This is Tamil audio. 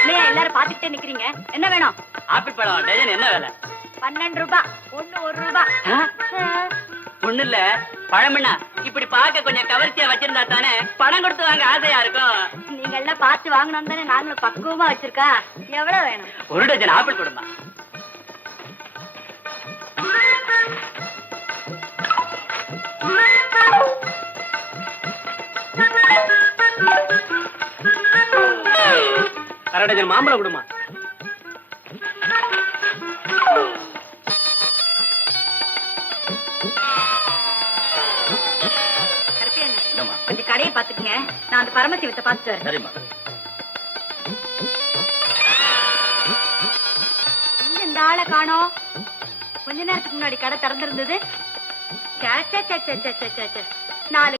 இல்லையா எல்லாரும் பாத்துக்கிட்டே நிக்கிறீங்க, என்ன வேணும்? ஆப்பிள் பழம் டஜன் என்ன வேலை? 12 ரூபாய். ஒண்ணு 1 ரூபாய். ஒண்ணு இல்ல, பழம்னா இப்படி பார்க்க கொஞ்சம் கவர்ச்சியா வச்சிருந்தா தானே பணம் கொடுத்து வாங்க ஆசையா இருக்கும். நீங்க எல்லாம் பார்த்து வாங்கணும் தானே நாங்களும் பக்குவமா வச்சிருக்கா. எவ்வளவு வேணும்? 1 டஜன் ஆப்பிள் கொடுமா. அரை டஜன் மாம்பழம் கொடுமா. கொஞ்சம் கடையை பாத்துக்கங்க, நான் அந்த பரமசி வித்த பாத்துட்டு வரேன். சரிம்மா. இந்த ஆளை காணோம். கொஞ்ச நேரத்துக்கு முன்னாடி கடை திறந்திருந்தது. 4